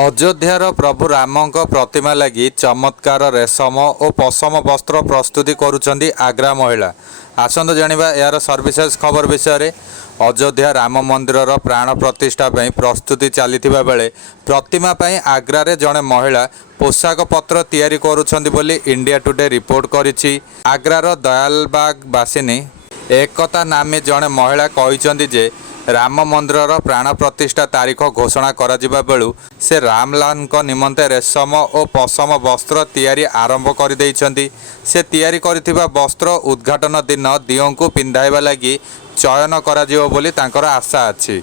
अयोध्यार प्रभु रामଙ୍କ प्रतिमा लगी चमत्कार रेशम और पशम वस्त्र प्रस्तुति करुछंदी आग्रा महिला। आसंतु जानिबा यार सर्विसेस खबर विषय। अयोध्या राम मंदिर प्राण प्रतिष्ठा प्रस्तुति चलीथिबा बेले प्रतिमा आग्रा रे जड़े महिला पोशाक पत्र तैयारी करुछंदी बोली इंडिया टुडे रिपोर्ट करिछि। आग्रार दयालबाग बासिनी एकता नामी जड़े महिला कहिसंदी जे राम मंदिर प्राण प्रतिष्ठा तारीख घोषणा करा जिबा बेलू से रामलाल निमंते रेशम और पशम वस्त्र तैयारी आरंभ कर देइछंती। से तैयारी करथिबा वस्त्र उद्घाटन दिन दियों को पिंधाइबा लगी चयन करा जिवो बोली तांकर आशा अछि।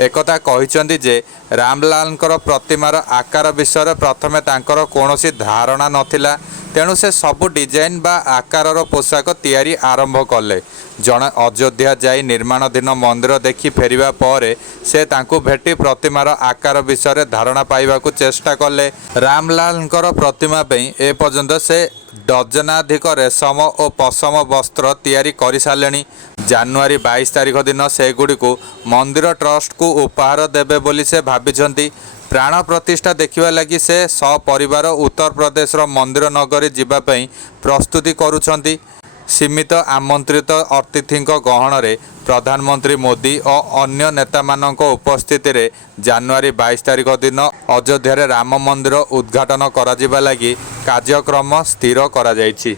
एकता कहिसंती जे रामलाल प्रतिमार आकार विषय प्रथमे तांकर कोनोसी धारणा नथिला, तेणु से सबु डिजाइन बा आकार पोशाक तैयारी आरंभ कले। जड़े अयोध्या जाई निर्माणाधीन मंदिर देखि फेरिबा परे से तांकु भेटी प्रतिमार आकार विषय धारणा पाइबाकु चेष्टा कले। रामलाल प्रतिमा ए पर्यंत से डजनाधिक रेशम और पशम वस्त्र तैयारी कर सारे। जानुआरी 22 तारीख दिन से गुड़िक मंदिर ट्रस्ट को उपहार देबे बोली से भाविछंती। प्राण प्रतिष्ठा देखिबा लगी से सपरिवार उत्तर प्रदेश मंदिर नगरी जीवाई प्रस्तुति करुछंती। सीमित आमंत्रित अतिथि गहन में प्रधानमंत्री मोदी और अन्य नेता मानक उपस्थिति रे जानुआरी 22 तारीख दिन अयोध्या राम मंदिर उद्घाटन करा जिबा लगी कार्यक्रम स्थिर करा जायछि।